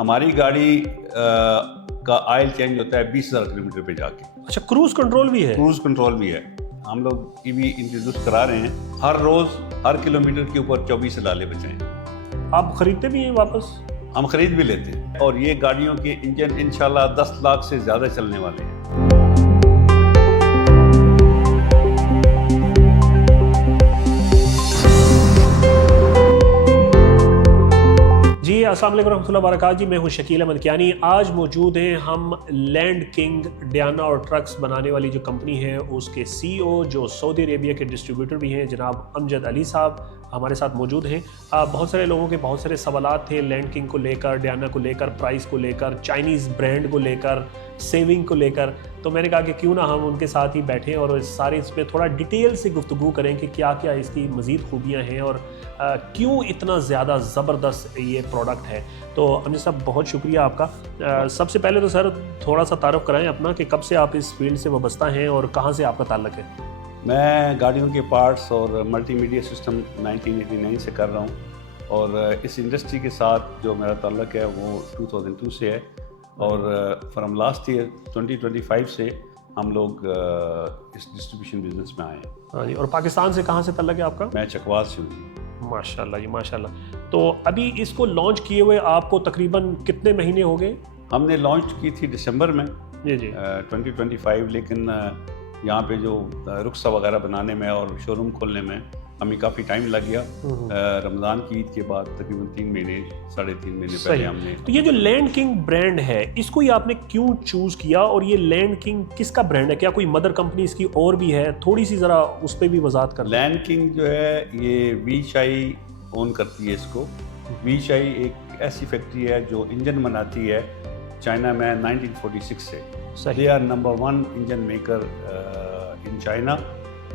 हमारी गाड़ी का ऑयल चेंज होता है 20,000 किलोमीटर पे जाके। अच्छा, क्रूज कंट्रोल भी है? क्रूज कंट्रोल भी है। हम लोग ईवी इंट्रोड्यूस करा रहे हैं। हर रोज हर किलोमीटर के ऊपर 24 लाले बचाएं। आप खरीदते भी हैं वापस? हम खरीद भी लेते हैं और ये गाड़ियों के इंजन इंशाल्लाह 10 लाख से ज़्यादा चलने वाले हैं। जी, अस्सलाम वालेकुम रहमतुल्लाहि व बरकातहू जी, मैं हूं शकील अहमद कियानी। आज मौजूद हैं हम लैंड किंग डियाना और ट्रक्स बनाने वाली जो कंपनी है उसके CEO जो सऊदी अरेबिया के डिस्ट्रीब्यूटर भी हैं, जनाब अमजद अली साहब हमारे साथ मौजूद हैं। बहुत सारे लोगों के बहुत सारे सवालात थे लैंड किंग को लेकर, डियाना को लेकर, प्राइस को लेकर, चाइनीज़ ब्रांड को लेकर, सेविंग को लेकर। तो मैंने कहा कि क्यों ना हम उनके साथ ही बैठें और सारे इस पर थोड़ा डिटेल से गुफ्तगू करें कि क्या क्या इसकी मज़ीद खूबियाँ हैं और क्यों इतना ज़्यादा ज़बरदस्त ये प्रोडक्ट है। तो अमित साहब, बहुत शुक्रिया आपका। सबसे पहले तो सर थोड़ा सा तारुफ कराएं अपना कि कब से आप इस फील्ड से वाबस्ता हैं और कहाँ से आपका ताल्लुक़ है? मैं गाड़ियों के पार्ट्स और मल्टीमीडिया सिस्टम 1989 से कर रहा हूँ और इस इंडस्ट्री के साथ जो मेरा ताल्लुक़ है वो 2002 से है और फ्रॉम लास्ट ईयर 2025 से हम लोग इस डिस्ट्रीब्यूशन बिजनेस में आए हैं। हाँ जी। और पाकिस्तान से कहाँ से ताल्लुक़ है आपका? मैं चकवात से हूँ। माशाल्लाह जी, माशाल्लाह। तो अभी इसको लॉन्च किए हुए आपको तकरीबन कितने महीने हो गए? हमने लॉन्च की थी दिसंबर में जी जी 2025, लेकिन यहाँ पे जो रुख्सा वगैरह बनाने में और शोरूम खोलने में हमें काफ़ी टाइम लग गया। रमज़ान की ईद के बाद तकरीबन 3 महीने 3.5 महीने पहले हमने। तो ये जो लैंड किंग ब्रांड है इसको ही आपने क्यों चूज़ किया और ये लैंड किंग किसका ब्रांड है? क्या कोई मदर कंपनी इसकी और भी है? थोड़ी सी ज़रा उस पर भी वजाहत कर। लैंड किंग जो है ये वीशाई ओन करती है इसको। वीशाई एक ऐसी फैक्ट्री है जो इंजन बनाती है चाइना में 1946 से। They are number 1 engine maker in China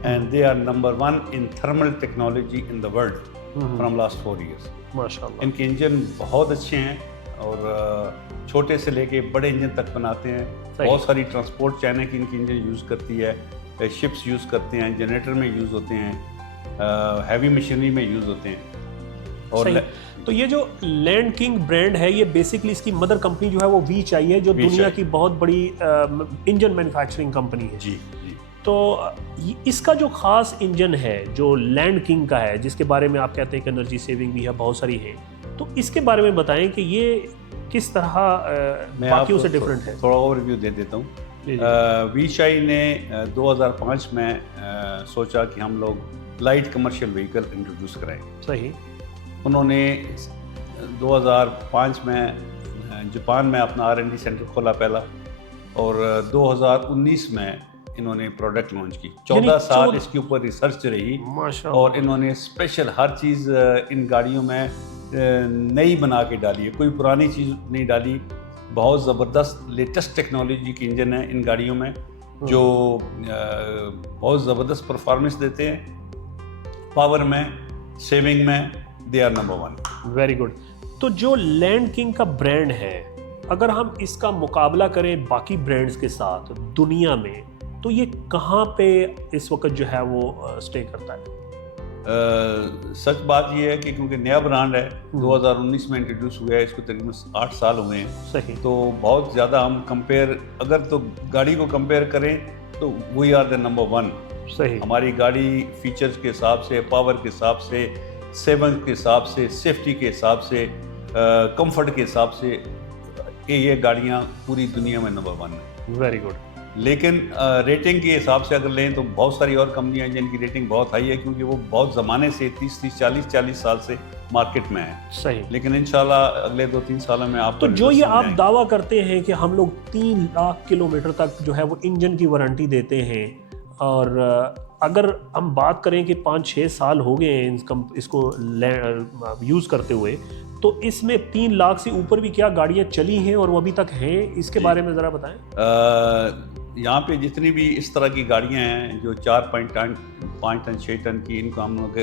and they are number 1 in thermal technology in the world from last 4 years। माशाल्लाह। इनके इंजन बहुत अच्छे हैं और छोटे से लेके बड़े इंजन तक बनाते हैं। बहुत सारी ट्रांसपोर्ट चाइना की इनकी इंजन यूज़ करती है, शिप्स यूज़ करते हैं, जनरेटर में यूज़ होते हैं, हैवी मशीनरी में यूज़ होते हैं। और तो ये जो लैंड किंग ब्रांड है ये बेसिकली इसकी मदर कंपनी जो है वो वीचाई है, जो दुनिया की बहुत बड़ी इंजन मैन्युफैक्चरिंग कंपनी है। जी। तो इसका जो ख़ास इंजन है जो लैंड किंग का है, जिसके बारे में आप कहते हैं कि एनर्जी सेविंग भी है, बहुत सारी है, तो इसके बारे में बताएं कि ये किस तरह बाकियों से डिफरेंट है। थोड़ा ओवरव्यू दे देता हूँ। वीशाई ने 2005 में सोचा कि हम लोग लाइट कमर्शियल व्हीकल इंट्रोड्यूस कराएं। सही। उन्होंने 2005 में जापान में अपना R&D सेंटर खोला पहला और 2019 में इन्होंने प्रोडक्ट लॉन्च की। 14 साल इसके ऊपर रिसर्च रही और इन्होंने स्पेशल हर चीज़ इन गाड़ियों में नई बना के डाली है, कोई पुरानी चीज़ नहीं डाली। बहुत ज़बरदस्त लेटेस्ट टेक्नोलॉजी के इंजन है इन गाड़ियों में जो बहुत ज़बरदस्त परफॉर्मेंस देते हैं। पावर में, सेविंग में they are number 1। Very good. तो जो लैंड किंग का ब्रांड है, अगर हम इसका मुकाबला करें बाकी ब्रांड्स के साथ दुनिया में, तो ये कहाँ पे इस वक्त जो है वो स्टे करता है? सच बात ये है कि क्योंकि नया ब्रांड है, 2019 में इंट्रोड्यूस हुआ है, इसको तकरीबन 8 साल हुए हैं। सही। तो बहुत ज़्यादा हम कंपेयर अगर तो गाड़ी को कंपेयर करें तो वी आर द नंबर 1। सही। हमारी गाड़ी फीचर्स के हिसाब से, पावर के हिसाब से, सेविंग के हिसाब से, सेफ्टी के हिसाब से, कंफर्ट के हिसाब से ये गाड़ियाँ पूरी दुनिया में नंबर 1 है। Very good. लेकिन रेटिंग के हिसाब से अगर लें तो बहुत सारी और कंपनियां हैं जिनकी रेटिंग बहुत हाई है, क्योंकि वो बहुत ज़माने से 30-40 साल से मार्केट में है। सही। लेकिन इंशाल्लाह अगले 2-3 सालों में आप तो जो ये आप दावा करते हैं कि हम लोग 3 लाख किलोमीटर तक जो है वो इंजन की वारंटी देते हैं, और अगर हम बात करें कि 5-6 साल हो गए हैं इसको यूज़ करते हुए, तो इसमें 3 लाख से ऊपर भी क्या गाड़ियाँ चली हैं और वो अभी तक हैं? इसके बारे में ज़रा बताएं। यहाँ पे जितनी भी इस तरह की गाड़ियाँ हैं जो 4 टन, 5 टन, 6 टन की, इनको हम लोग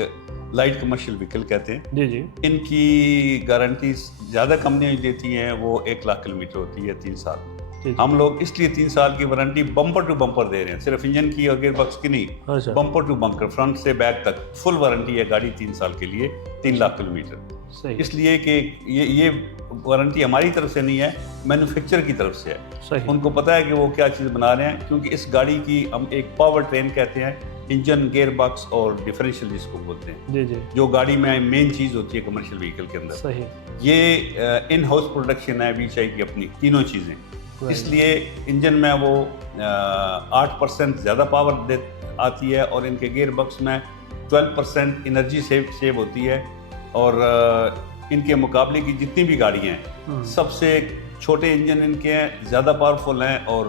लाइट कमर्शियल व्हीकल कहते हैं। जी जी। इनकी गारंटी ज़्यादा कंपनियाँ देती हैं वो 1 लाख किलोमीटर होती है 3 साल। हम लोग इसलिए 3 साल की वारंटी बम्पर टू बम्पर दे रहे हैं, सिर्फ इंजन की और गियर बॉक्स की नहीं, बम्पर टू बम्पर, फ्रंट से बैक तक फुल वारंटी है गाड़ी 3 साल के लिए, 3 लाख किलोमीटर। सही। इसलिए कि ये वारंटी हमारी तरफ से नहीं है, मैन्युफैक्चरर की तरफ से है। सही। उनको पता है कि वो क्या चीज़ बना रहे हैं, क्योंकि इस गाड़ी की हम एक पावर ट्रेन कहते हैं, इंजन, गियर बॉक्स और डिफरेंशियल जिसको बोलते हैं, जी जी, जो गाड़ी में मेन चीज़ होती है कमर्शियल व्हीकल के अंदर। सही। ये इन हाउस प्रोडक्शन है VHI की अपनी, तीनों चीज़ें। इसलिए इंजन में वो 8% ज़्यादा पावर आती है और इनके गियर बॉक्स में 12% एनर्जी सेव होती है। और इनके मुकाबले की जितनी भी गाड़ियाँ हैं, सबसे छोटे इंजन इनके हैं, ज़्यादा पावरफुल हैं और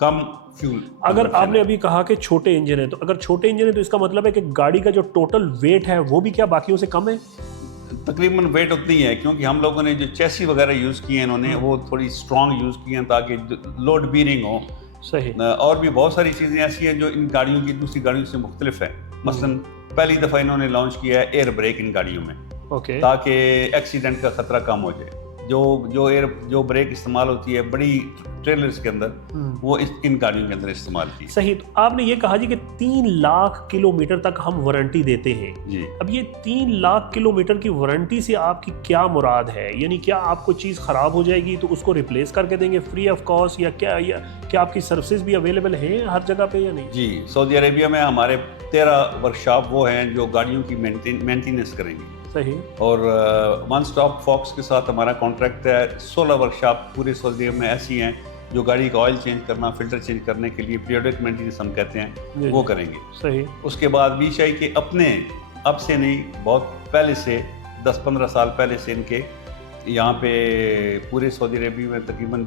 कम फ्यूल। अगर आपने अभी कहा कि छोटे इंजन है, तो अगर छोटे इंजन है तो इसका मतलब है कि गाड़ी का जो टोटल वेट है वो भी क्या बाकियों से कम है? तकरीबन वेट उतनी है, क्योंकि हम लोगों ने जो चैसी वगैरह यूज़ किए हैं इन्होंने, वो थोड़ी स्ट्रॉन्ग यूज़ किए हैं ताकि लोड बीरिंग हो। सही। और भी बहुत सारी चीज़ें ऐसी हैं जो इन गाड़ियों की दूसरी गाड़ियों से मुख्तलिफ है। मसलन पहली दफ़ा इन्होंने लॉन्च किया है एयर ब्रेक इन गाड़ियों में, ओके। ताकि एक्सीडेंट का खतरा कम हो जाए। जो ब्रेक इस्तेमाल होती है बड़ी ट्रेलर्स के अंदर, वो इन गाड़ियों के अंदर इस्तेमाल की। सही। तो आपने ये कहा जी कि 3 लाख किलोमीटर तक हम वारंटी देते हैं जी। अब ये 3 लाख किलोमीटर की वारंटी से आपकी क्या मुराद है? यानी क्या आपको चीज़ ख़राब हो जाएगी तो उसको रिप्लेस करके देंगे फ्री ऑफ कॉस्ट, या क्या आपकी सर्विसेज भी अवेलेबल हैं हर जगह पे या नहीं? जी, सऊदी अरेबिया में हमारे 13 वर्कशॉप वो हैं जो गाड़ियों की मेंटेनेंस करेंगे। सही। और वन स्टॉप फॉक्स के साथ हमारा कॉन्ट्रैक्ट है। 16 वर्कशॉप पूरे सऊदी अरब में ऐसी हैं जो गाड़ी का ऑयल चेंज करना, फिल्टर चेंज करने के लिए पीरियडिक मेंटेनेंस हम कहते हैं, वो करेंगे। सही। उसके बाद VHI के अपने, अब से नहीं, बहुत पहले से 10-15 साल पहले से इनके यहाँ पे पूरे सऊदी अरेबिया में तकरीबन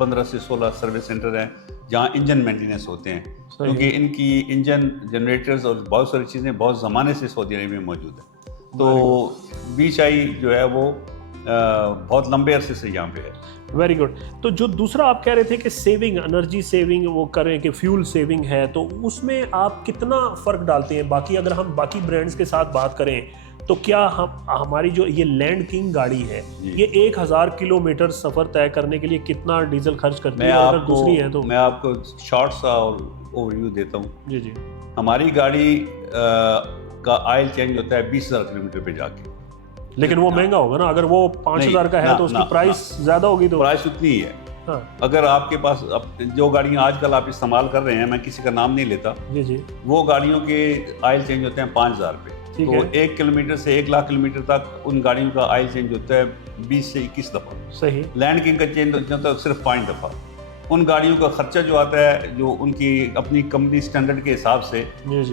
15 से 16 सर्विस सेंटर हैं जहाँ इंजन मेंटेनेंस होते हैं, क्योंकि इनकी इंजन, जनरेटर्स और बहुत सारी चीज़ें बहुत ज़माने से सऊदी अरेबिया में मौजूद हैं। तो VHI जो है वो बहुत लंबे अरसे से यहाँ पे है। Very good. तो जो दूसरा आप कह रहे थे कि सेविंग, एनर्जी सेविंग वो करें कि फ्यूल सेविंग है, तो उसमें आप कितना फ़र्क डालते हैं? बाकी अगर हम बाकी ब्रांड्स के साथ बात करें तो क्या हमारी जो ये लैंड किंग गाड़ी है, ये 1000 किलोमीटर सफ़र तय करने के लिए कितना डीजल खर्च करती है? अगर दूसरी है तो मैं आपको शॉर्ट सा ओवरव्यू देता हूँ। जी जी। हमारी गाड़ी का ऑयल चेंज होता है 20,000 किलोमीटर पे जाके, लेकिन वो महंगा होगा ना। अगर वो 5000 का है तो उसकी प्राइस ज़्यादा होगी। तो प्राइस उतनी ही है। हाँ। अगर आपके पास जो गाड़ियाँ आजकल आप इस्तेमाल कर रहे हैं, मैं किसी का नाम नहीं लेता, जी जी, वो गाड़ियों के ऑयल चेंज होते हैं 5000 पे। तो 1 किलोमीटर से 1 लाख किलोमीटर तक उन गाड़ियों का ऑयल चेंज होता है 20 से 21 दफ़ा। सही। लैंड किंग का चेंज होता है सिर्फ 5 दफ़ा। उन गाड़ियों का खर्चा जो आता है, जो उनकी अपनी कंपनी स्टैंडर्ड के हिसाब से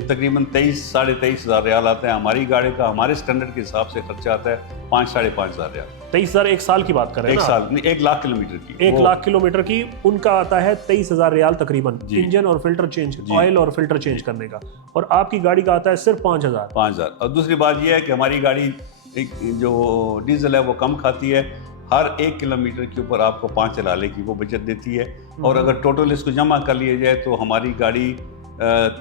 तकरीबन 23-23.5 हज़ार रियाल आता है। हमारी गाड़ी का हमारे स्टैंडर्ड के हिसाब से खर्चा आता है 5-5.5 हज़ार रियाल। 23,000 एक साल की बात करें? एक साल नहीं, 1 लाख किलोमीटर की। 1 लाख किलोमीटर की उनका आता है 23,000 रियाल तकरीबन, इंजन और फिल्टर चेंज, ऑयल और फिल्टर चेंज करने का। और आपकी गाड़ी का आता है सिर्फ 5,000। और दूसरी बात यह है कि हमारी गाड़ी जो डीजल है वो कम खाती है। हर 1 किलोमीटर के ऊपर आपको 5 चलाने की वो बचत देती है। और अगर टोटल इसको जमा कर लिया जाए तो हमारी गाड़ी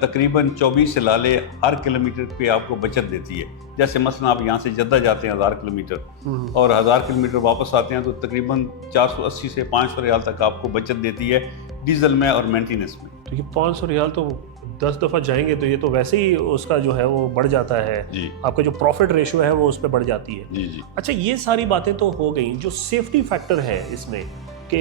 तकरीबन 24 चलाने हर किलोमीटर पे आपको बचत देती है। जैसे मसलन आप यहाँ से जद्दा जाते हैं 1000 किलोमीटर और 1000 किलोमीटर वापस आते हैं तो तकरीबन 480 से 500 रियाल तक आपको बचत देती है डीजल में और मेंटेनेंस में। तो ये 500 रियाल तो 10 दफ़ा जाएंगे तो ये तो वैसे ही उसका जो है वो बढ़ जाता है जी। आपका जो प्रॉफिट रेशो है वो उस पर बढ़ जाती है। जी जी। अच्छा, ये सारी बातें तो हो गई। जो सेफ्टी फैक्टर है इसमें कि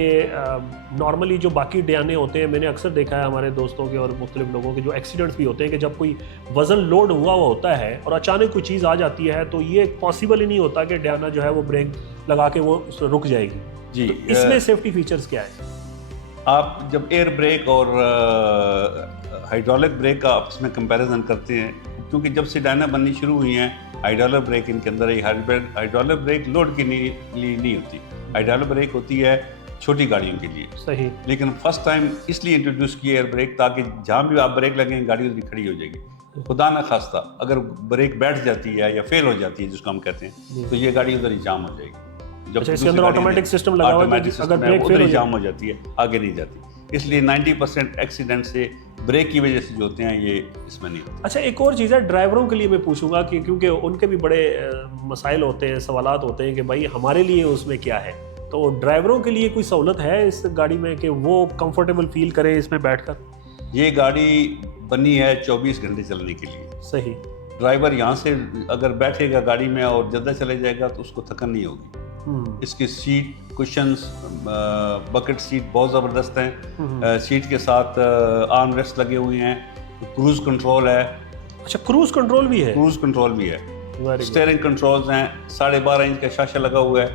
नॉर्मली जो बाकी डयाने होते हैं, मैंने अक्सर देखा है हमारे दोस्तों के और मुख्तलिफ लोगों के जो एक्सीडेंट्स भी होते हैं कि जब कोई वज़न लोड हुआ होता है और अचानक कोई चीज़ आ जाती है तो ये पॉसिबल ही नहीं होता कि डयाना जो है वो ब्रेक लगा के वो रुक जाएगी। जी। तो इसमें सेफ्टी फीचर्स क्या है? आप जब एयर ब्रेक और हाइड्रोलिक ब्रेक का आपस में कंपैरिजन करते हैं, क्योंकि जब से डायना बननी शुरू हुई हैं हाइड्रोलिक ब्रेक इनके अंदर ही, हाइड्रोलिक ब्रेक लोड के लिए नहीं होती। हाइड्रोलिक ब्रेक होती है छोटी गाड़ियों के लिए। सही। लेकिन फर्स्ट टाइम इसलिए इंट्रोड्यूस किया एयर ब्रेक ताकि जहाँ भी आप ब्रेक लगेंगे गाड़ी उधर खड़ी हो जाएगी। खुदा न खास्ता अगर ब्रेक बैठ जाती है या फेल हो जाती है जिसको हम कहते हैं, तो ये गाड़ी उधर ही जाम हो जाएगी। जब इसके अंदर ऑटोमेटिक सिस्टम लगा हुआ है, अगर ब्रेक उधर ही जाम हो जाती है, आगे नहीं जाती। इसलिए 90% एक्सीडेंट से ब्रेक की वजह से जो होते हैं ये इसमें नहीं होते। अच्छा, एक और चीज़ है ड्राइवरों के लिए मैं पूछूंगा कि क्योंकि उनके भी बड़े मसाइल होते हैं, सवालात होते हैं कि भाई हमारे लिए उसमें क्या है। तो ड्राइवरों के लिए कोई सहूलत है इस गाड़ी में कि वो कंफर्टेबल फील करे इसमें बैठकर? ये गाड़ी बनी है 24 घंटे चलने के लिए। सही। ड्राइवर यहाँ से अगर बैठेगा गाड़ी में और जद्दा चले जाएगा तो उसको थकन नहीं होगी। इसकी सीट कुशंस, बकेट सीट बहुत ज़बरदस्त हैं। सीट के साथ आर्म रेस्ट लगे हुए हैं, क्रूज़ कंट्रोल है। अच्छा, क्रूज़ कंट्रोल भी है? क्रूज़ कंट्रोल भी है। स्टीयरिंग कंट्रोल्स हैं, 12.5 इंच का शाशा लगा हुआ है,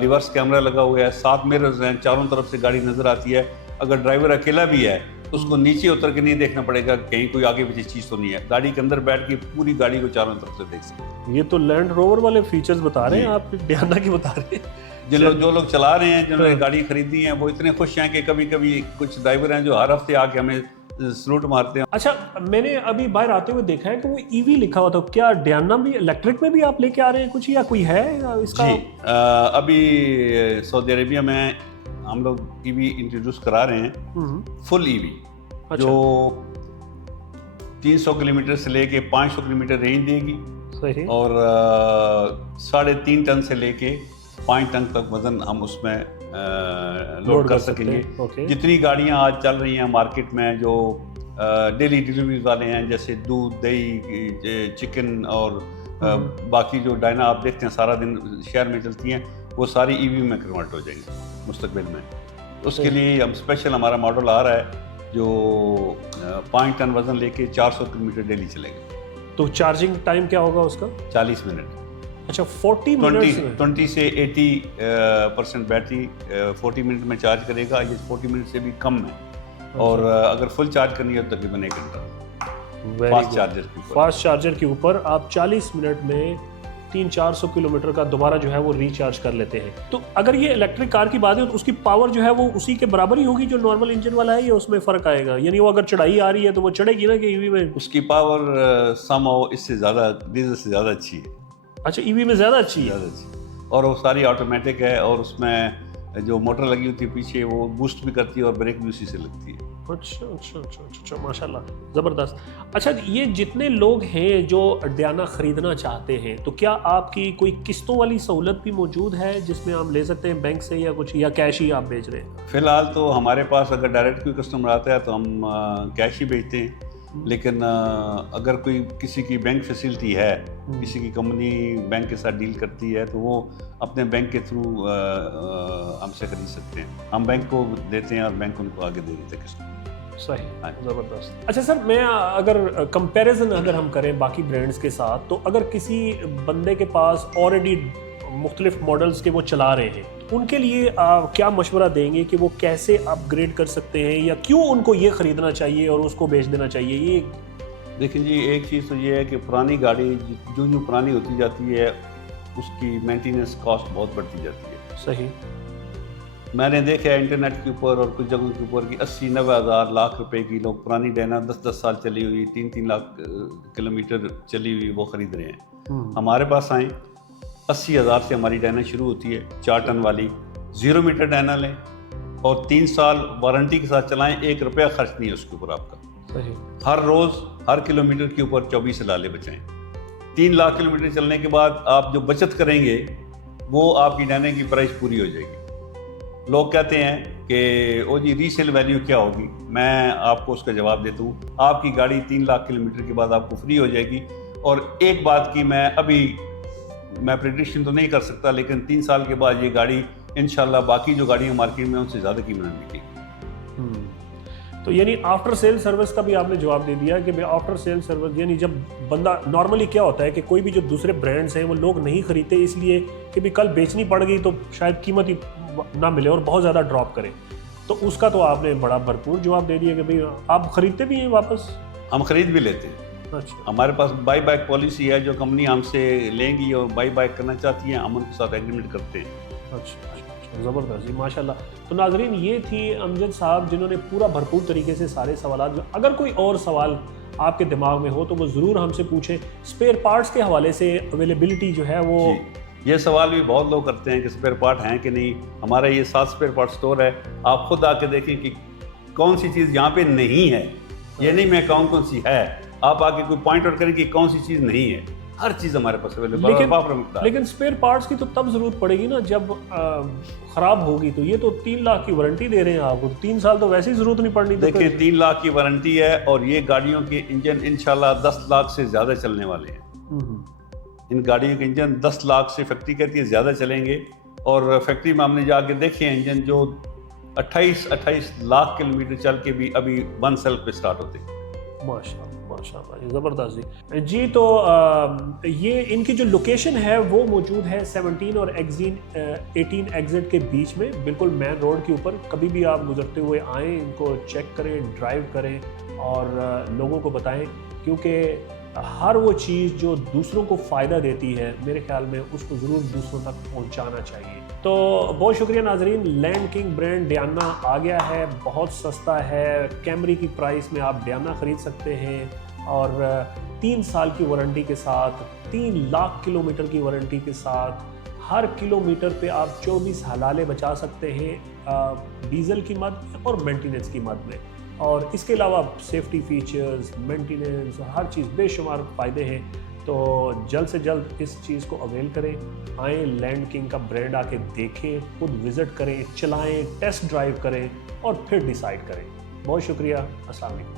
रिवर्स कैमरा लगा हुआ है, 7 मिरर्स हैं, चारों तरफ से गाड़ी नज़र आती है। अगर ड्राइवर अकेला भी है तो उसको नीचे उतर के नहीं देखना पड़ेगा कहीं कोई आगे पीछे चीज़ तो नहीं है। गाड़ी के अंदर बैठ के पूरी गाड़ी को चारों तरफ से देख सकते हैं। ये तो लैंड रोवर वाले फीचर्स बता रहे हैं आप, डियाना की बता रहे हैं। जो लोग चला रहे हैं, जिन्होंने गाड़ी खरीदी है, वो इतने खुश हैं कि कभी कभी कुछ ड्राइवर हैं जो हर हफ्ते आके हमें सलूट मारते हैं। अच्छा, मैंने अभी बाहर आते हुए देखा है कि वो ईवी लिखा हुआ था। क्या डियाना भी इलेक्ट्रिक में भी आप लेके आ रहे हैं कुछ, या कोई है इसका? जी, अभी सऊदी अरेबिया में हम लोग ईवी इंट्रोड्यूस करा रहे हैं, फुल ईवी। अच्छा। जो 300 किलोमीटर से लेके 500 किलोमीटर रेंज देगी। सही। और 3.5 टन से लेके 5 टन तक वजन हम उसमें लोड कर सकेंगे। जितनी गाड़ियां आज चल रही हैं मार्केट में जो डेली डिलीवरी वाले हैं, जैसे दूध, दही, चिकन और बाकी जो डायना आप देखते हैं सारा दिन शहर में चलती हैं, वो सारी ईवी में कन्वर्ट हो जाएंगी मुस्तकबिल में। उसके लिए हम स्पेशल हमारा मॉडल आ रहा है जो 5 टन वजन लेके 400 किलोमीटर डेली चलेगा। तो चार्जिंग टाइम क्या होगा उसका? 40 मिनट। अच्छा, 40 मिनट 20 से 80% बैटरी 40 मिनट में चार्ज करेगा। ये 40 मिनट से भी कम है। और अगर फुल चार्ज करनी है तो तकरीबन 1 घंटा फास्ट चार्जर के ऊपर आप 40 मिनट में 300-400 किलोमीटर का दोबारा जो है वो रिचार्ज कर लेते हैं। तो अगर ये इलेक्ट्रिक कार की बात है तो उसकी पावर जो है वो उसी के बराबर ही होगी जो नॉर्मल इंजन वाला है, या उसमें फ़र्क आएगा? यानी वो अगर चढ़ाई आ रही है तो वो चढ़ेगी ना कि ईवी में? उसकी पावर समहाउ इससे ज़्यादा, डीजल से ज़्यादा अच्छी है। अच्छा, ईवी में ज़्यादा अच्छी है? और वो सारी ऑटोमेटिक है, और उसमें जो मोटर लगी होती है पीछे वो बूस्ट भी करती है और ब्रेक भी उसी से लगती है। अच्छा, माशाल्लाह, ज़बरदस्त। अच्छा, ये जितने लोग हैं जो डियाना ख़रीदना चाहते हैं, तो क्या आपकी कोई किस्तों वाली सहूलत भी मौजूद है जिसमें हम ले सकते हैं बैंक से, या कुछ, या कैश ही आप बेच रहे हैं? फ़िलहाल तो हमारे पास अगर डायरेक्ट कोई कस्टमर आता है तो हम कैश ही बेचते हैं। लेकिन अगर कोई किसी की बैंक फैसिलिटी है, किसी की कंपनी बैंक के साथ डील करती है, तो वो अपने बैंक के थ्रू हमसे खरीद सकते हैं। हम बैंक को देते हैं और बैंक उनको आगे दे देते हैं। सही, ज़बरदस्त। अच्छा सर, मैं अगर कंपैरिजन अगर हम करें बाकी ब्रांड्स के साथ, तो अगर किसी बंदे के पास ऑलरेडी मुख्तलिफ मॉडल्स के वो चला रहे हैं, उनके लिए क्या मशवरा देंगे कि वो कैसे अपग्रेड कर सकते हैं, या क्यों उनको ये ख़रीदना चाहिए और उसको बेच देना चाहिए? ये देखिए जी, एक चीज़ तो ये है कि पुरानी गाड़ी जो पुरानी होती जाती है उसकी मेंटेनेंस कॉस्ट बहुत बढ़ती जाती है। सही। मैंने देखा है इंटरनेट के ऊपर और कुछ जगहों के ऊपर कि 80-90 हज़ार लाख रुपए की लोग पुरानी डायना 10-10 साल चली हुई, 3-3 लाख किलोमीटर चली हुई वो ख़रीद रहे हैं। हमारे पास आएँ, 80,000 से हमारी डायना शुरू होती है, 4 टन वाली 0 मीटर डायना लें और 3 साल वारंटी के साथ चलाएं, 1 रुपया खर्च नहीं है उसके ऊपर आपका। सही। हर रोज़ हर किलोमीटर के ऊपर 24 लाले बचाएं। 3 लाख किलोमीटर चलने के बाद आप जो बचत करेंगे वो आपकी डायने की प्राइस पूरी हो जाएगी। लोग कहते हैं कि ओ जी रीसेल वैल्यू क्या होगी, मैं आपको उसका जवाब देता हूँ। आपकी गाड़ी 3 लाख किलोमीटर के बाद आपको फ्री हो जाएगी। और एक बात की मैं प्रेडिक्शन तो नहीं कर सकता, लेकिन 3 साल के बाद ये गाड़ी इंशाल्लाह बाकी जो गाड़ियाँ मार्केट में उनसे ज़्यादा कीमत में बिकेगी। तो यानी आफ्टर सेल सर्विस का भी आपने जवाब दे दिया कि भाई आफ्टर सेल सर्विस, यानी जब बंदा नॉर्मली क्या होता है कि कोई भी जो दूसरे ब्रांड्स हैं वो लोग नहीं खरीदते इसलिए कि भी कल बेचनी पड़ गई तो शायद कीमत ही ना मिले और बहुत ज़्यादा ड्रॉप करे, तो उसका तो आपने बड़ा भरपूर जवाब दे दिया कि भाई आप ख़रीदते भी हैं वापस? हम ख़रीद भी लेते हैं। अच्छा। हमारे पास बाई बैक पॉलिसी है, जो कंपनी हमसे लेंगी और बाई बैक करना चाहती हैं हम उनके साथ एग्रीमेंट करते हैं। अच्छा, ज़बरदस्त जी, माशाल्लाह। तो नाजरीन, ये थी अमजद साहब जिन्होंने पूरा भरपूर तरीके से सारे सवाल, अगर कोई और सवाल आपके दिमाग में हो तो वो ज़रूर हमसे पूछें। स्पेयर पार्ट्स के हवाले से अवेलेबिलिटी जो है वो, ये सवाल भी बहुत लोग करते हैं कि स्पेयर पार्ट हैं कि नहीं। हमारा ये 7 स्पेयर पार्ट स्टोर है, आप खुद आके देखें कि कौन सी चीज़ यहाँ पे नहीं है। ये नहीं मैं कौन सी है, आप आके कोई पॉइंट आउट करें कि कौन सी चीज़ नहीं है। हर चीज़ हमारे पास अवेलेबल है। लेकिन स्पेयर पार्ट्स की तो तब ज़रूरत पड़ेगी ना जब ख़राब होगी। तो ये तो 3 लाख की वारंटी दे रहे हैं आपको, 3 साल तो वैसे ही ज़रूरत नहीं पड़नी। देखिए 3 लाख की वारंटी है और ये गाड़ियों के इंजन इंशाल्लाह 10 लाख से ज़्यादा चलने वाले हैं। इन गाड़ियों के इंजन 10 लाख से फैक्ट्री कहती है ज़्यादा चलेंगे, और फैक्ट्री में हमने जाके देखे हैं इंजन जो 28 लाख किलोमीटर चल के भी अभी 1 सेल्फ पे स्टार्ट होते हैं। माशाल्लाह, ज़बरदस्त जी। तो ये इनकी जो लोकेशन है वो मौजूद है 17 और 18 एग्जिट के बीच में, बिल्कुल मेन रोड के ऊपर। कभी भी आप गुजरते हुए आएँ, इनको चेक करें, ड्राइव करें और लोगों को बताएं, क्योंकि हर वो चीज़ जो दूसरों को फ़ायदा देती है, मेरे ख्याल में उसको ज़रूर दूसरों तक पहुंचाना चाहिए। तो बहुत शुक्रिया नाजरीन, लैंड किंग ब्रांड डियाना आ गया है, बहुत सस्ता है। कैमरी की प्राइस में आप डियाना ख़रीद सकते हैं और 3 साल की वारंटी के साथ, 3 लाख किलोमीटर की वारंटी के साथ, हर किलोमीटर पे आप 24 हलाले बचा सकते हैं डीजल की मद में और मेंटेनेंस की मद में। और इसके अलावा सेफ्टी फीचर्स, मेंटेनेंस, हर चीज़ बेशुमार फ़ायदे हैं। तो जल्द से जल्द इस चीज़ को अवेल करें, आएँ लैंड किंग का ब्रांड आके देखें, खुद विज़िट करें, चलाएं, टेस्ट ड्राइव करें और फिर डिसाइड करें। बहुत शुक्रिया, अस्सलाम वालेकुम।